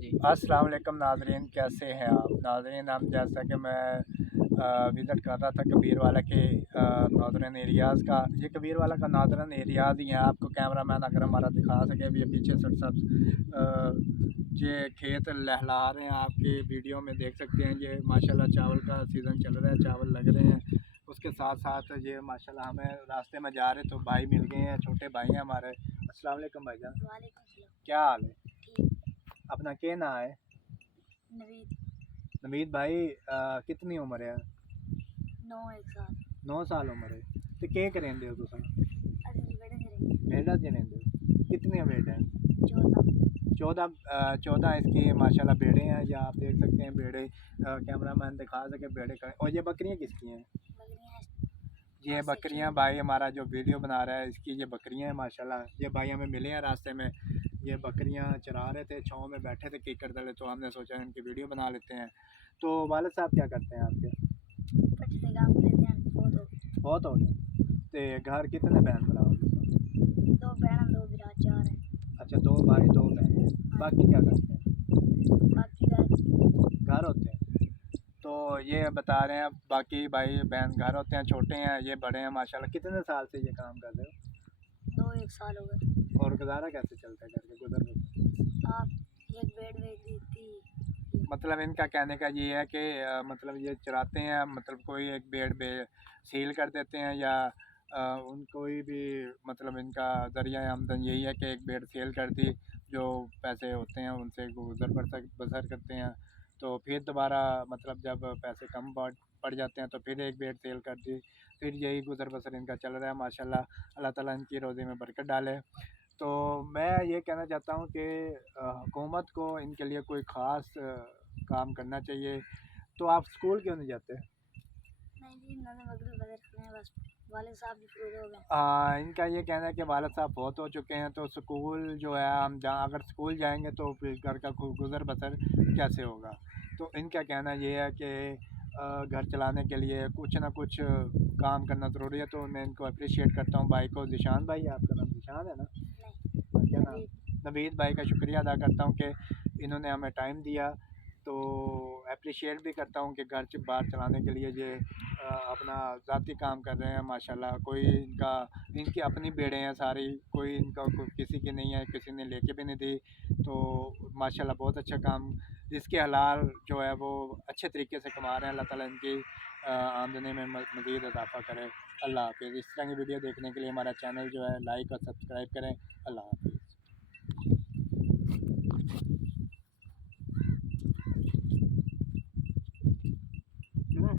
जी। अस्सलाम वालेकुम नाज़रीन, कैसे हैं आप नाज़रीन। हम जैसा कि मैं विज़िट कर रहा था कबीरवाला के नॉर्दर्न एरियाज़ का। ये कबीरवाला का नॉर्दर्न एरियाज़ ही है। आपको कैमरा मैन अगर हमारा दिखा सके, अभी पीछे सरसब्ज़ ये खेत लहला रहे हैं, आपके वीडियो में देख सकते हैं। ये माशाल्लाह चावल का सीज़न चल रहा है, चावल लग रहे हैं। उसके साथ साथ ये माशाल्लाह हमें रास्ते में जा रहे तो भाई मिल गए हैं, छोटे भाई हैं हमारे। अस्सलाम वालेकुम भाईजान। वालेकुम सलाम। क्या हाल है? ठीक। अपना क्या ना है? नवीद। नवीद भाई, कितनी उम्र है? 1 साल। 9 साल उम्र है। तो क्या करेंगे हो तुम? अभी बड़े करेंगे। भेड़ा जनेंदे हो? कितने भेड़े हैं? 14। 14 इसकी माशाल्लाह भेड़े हैं। या आप देख सकते हैं भेड़े, कैमरा मैन दिखा सके भेड़े का। और ये बकरियां किसकी हैं? बकरियां ये बकरियां भाई हमारा जो वीडियो बना रहा है इसकी ये बकरियां हैं माशाल्लाह। ये भाई हमें मिले हैं रास्ते में, ये बकरियां चरा रहे थे, छाँव में बैठे थे कीकर तले, तो हमने सोचा इनकी वीडियो बना लेते हैं। तो वालिद साहब क्या करते हैं आपके? पट्टी से काम करते हैं। बहुत हो गए। तो घर कितने बहन भरा हो? 2 बहन 2 भरा 4 है। अच्छा, 2 भाई 2 बहन। बाकी क्या करते हैं? बाकी घर होते हैं। तो ये बता रहे हैं बाकी भाई बहन घर होते हैं, छोटे हैं, ये बड़े हैं माशाल्लाह। कितने साल से ये काम कर रहे हो? 1 साल हो गए। और गुजारा कैसे चलता है घर के गुजर बसर? आप एक बेड बेच दी थी। मतलब इनका कहने का ये है कि मतलब ये चराते हैं, मतलब कोई एक बेड बे सील कर देते हैं, या उन कोई भी मतलब इनका ज़रिया आमदन यही है कि एक बेड सेल कर दी, जो पैसे होते हैं उनसे गुजर बसर करते हैं। तो फिर दोबारा मतलब जब पैसे कम पड़ जाते हैं तो फिर एक बेड सेल कर दी, फिर यही गुजर बसर इनका चल रहा है माशाल्लाह। अल्लाह ताला इनकी रोज़ी में बरकत डाले। तो मैं ये कहना चाहता हूँ कि हुकूमत को इनके लिए कोई ख़ास काम करना चाहिए। तो आप स्कूल क्यों नहीं जाते? नहीं जी, नज़र मगरिब बदल में बस वाले साहब भी पूरे हो गए। इनका ये कहना है कि वालिद साहब बहुत हो चुके हैं, तो स्कूल जो है हम जहाँ अगर स्कूल जाएंगे तो फिर घर का गुजर बसर कैसे होगा। तो इनका कहना ये है कि घर चलाने के लिए कुछ ना कुछ काम करना ज़रूरी है। तो मैं इनको अप्रिशिएट करता हूँ भाई को। ज़िशान भाई, आपका नाम ज़िशान है ना? नहीं, क्या नाम? नवीद भाई का शुक्रिया अदा करता हूँ कि इन्होंने हमें टाइम दिया। तो अप्रिशिएट भी करता हूँ कि घर से बाहर चलाने के लिए ये अपना ज़ाती काम कर रहे हैं माशाल्लाह। कोई इनकी अपनी भेड़ें हैं सारी, कोई इनका किसी की नहीं है, किसी ने लेके भी नहीं दी। तो माशाल्लाह बहुत अच्छा काम, इसके हलाल जो है वो अच्छे तरीके से कमा रहे हैं। अल्लाह ताला इनकी आमदनी में मज़ीद इजाफ़ा करे। अल्लाह हाफ़िज़। इस तरह की वीडियो देखने के लिए हमारा चैनल जो है लाइक और सब्सक्राइब करें। अल्लाह हाफ़िज़।